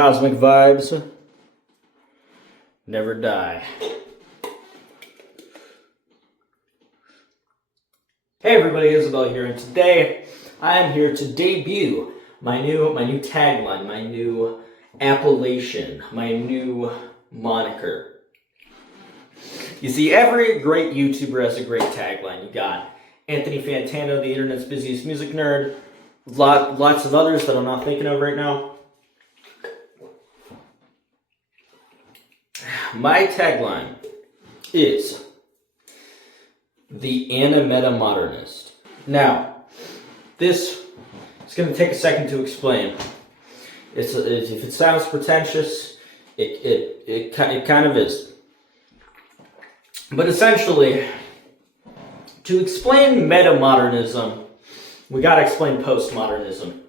cosmic vibes never die. Hey everybody, Isabel here, and today I am here to debut my new tagline, my new appellation, my new moniker. You see, every great YouTuber has a great tagline. You got Anthony Fantano, the internet's busiest music nerd, lots of others that I'm not thinking of right now. My tagline is the Animetamodernism. Now, this is going to take a second to explain. If it sounds pretentious, it kind of is. But essentially, to explain metamodernism, we got to explain postmodernism,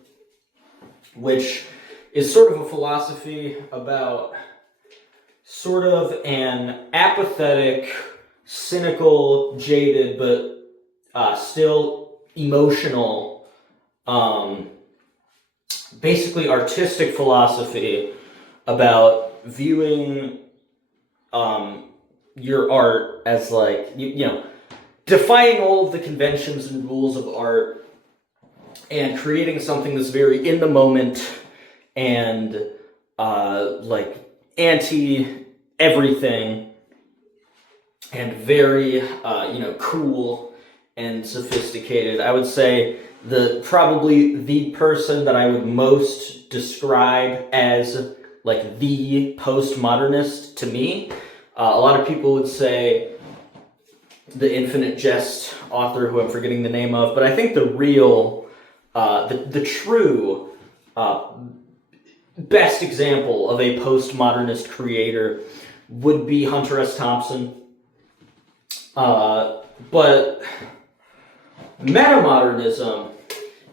which is sort of a philosophy about sort of an apathetic, cynical, jaded, but still emotional, basically artistic philosophy about viewing your art as like, you know, defying all of the conventions and rules of art and creating something that's very in the moment and like anti everything and very cool and sophisticated. I would say probably the person that I would most describe as like the postmodernist to me. A lot of people would say the Infinite Jest author, who I'm forgetting the name of, but I think the real, the true best example of a postmodernist creator would be Hunter S. Thompson. But metamodernism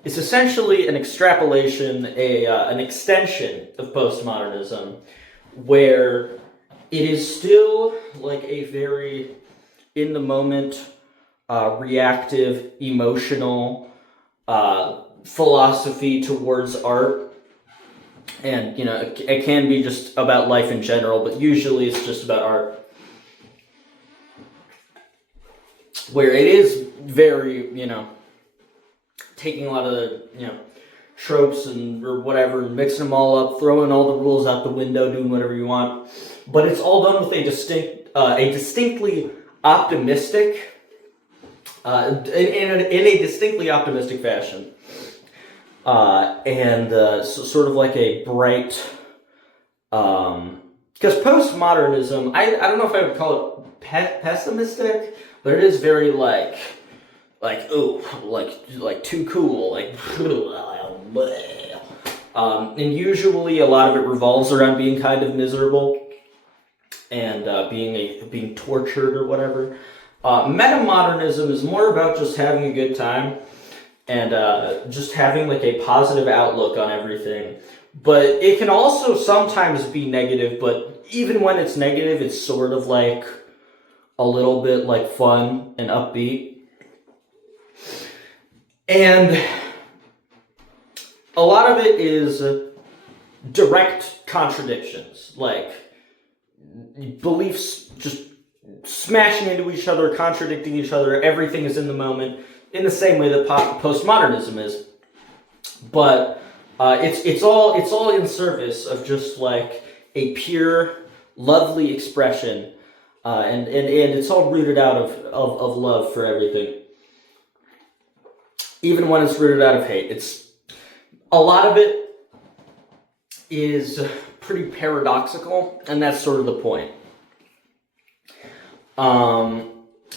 is essentially an extrapolation, an extension of postmodernism, where it is still like a very in the moment, reactive, emotional philosophy towards art. And, you know, it can be just about life in general, but usually it's just about art. Where it is very, taking a lot of the, tropes or whatever, and mixing them all up, throwing all the rules out the window, doing whatever you want. But it's all done with a distinctly optimistic, in a distinctly optimistic fashion. Sort of like a bright, because postmodernism, I don't know if I would call it pessimistic, but it is very like too cool, and usually a lot of it revolves around being kind of miserable and being tortured or whatever. Metamodernism is more about just having a good time and just having like a positive outlook on everything. But it can also sometimes be negative, but even when it's negative, it's sort of like a little bit like fun and upbeat. And a lot of it is direct contradictions, like beliefs just smashing into each other, contradicting each other. Everything is in the moment, in the same way that postmodernism is. But it's all in service of just like a pure, lovely expression, and it's all rooted out of love for everything. Even when it's rooted out of hate, a lot of it is pretty paradoxical, and that's sort of the point.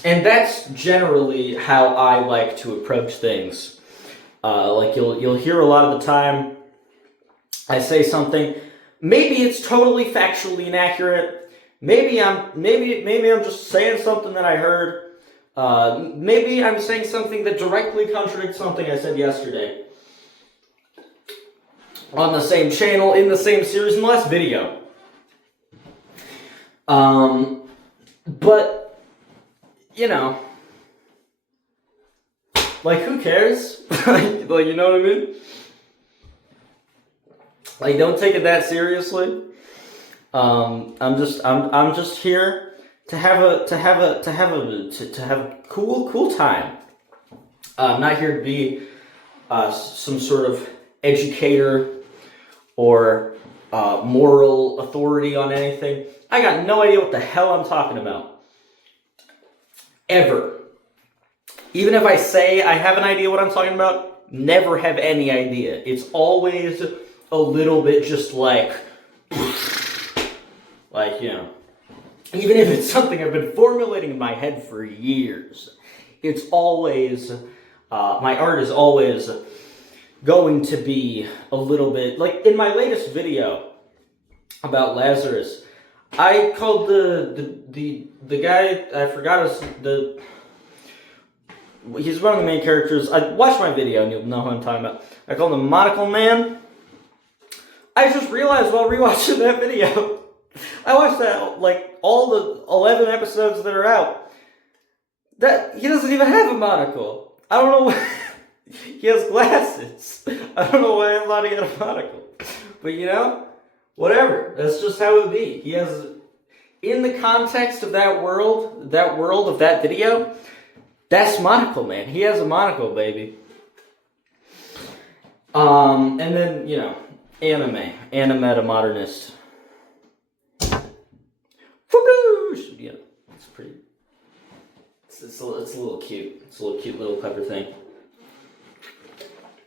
And that's generally how I like to approach things. Like you'll hear a lot of the time I say something, maybe it's totally factually inaccurate, maybe I'm just saying something that I heard, maybe I'm saying something that directly contradicts something I said yesterday on the same channel, in the same series, in the last video. But like, who cares? Like, you know what I mean? Like, don't take it that seriously. I'm just here to have a cool time. I'm not here to be some sort of educator or moral authority on anything. I got no idea what the hell I'm talking about. Ever. Even if I say I have an idea what I'm talking about, never have any idea. It's always a little bit just like, you know, even if it's something I've been formulating in my head for years, it's always, my art is always going to be a little bit, like in my latest video about Lazarus, I called the guy, I forgot he's one of the main characters. Watch my video and you'll know who I'm talking about. I called him Monocle Man. I just realized while rewatching that video, I watched that, like, all the 11 episodes that are out, that he doesn't even have a monocle. I don't know why. He has glasses. I don't know why I thought he had a monocle. But, you know, whatever. That's just how it would be. He has, in the context of that world of that video, that's Monocle Man. He has a monocle, baby. And then, you know, animetamodernist. Yeah, it's pretty. It's a little cute. It's a little cute, little clever thing.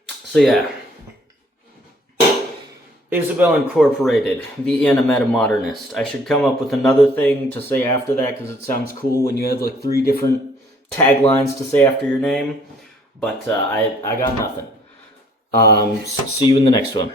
So yeah, Isabel Incorporated, the Animetamodernist. I should come up with another thing to say after that because it sounds cool when you have like 3 different taglines to say after your name. But I got nothing. See you in the next one.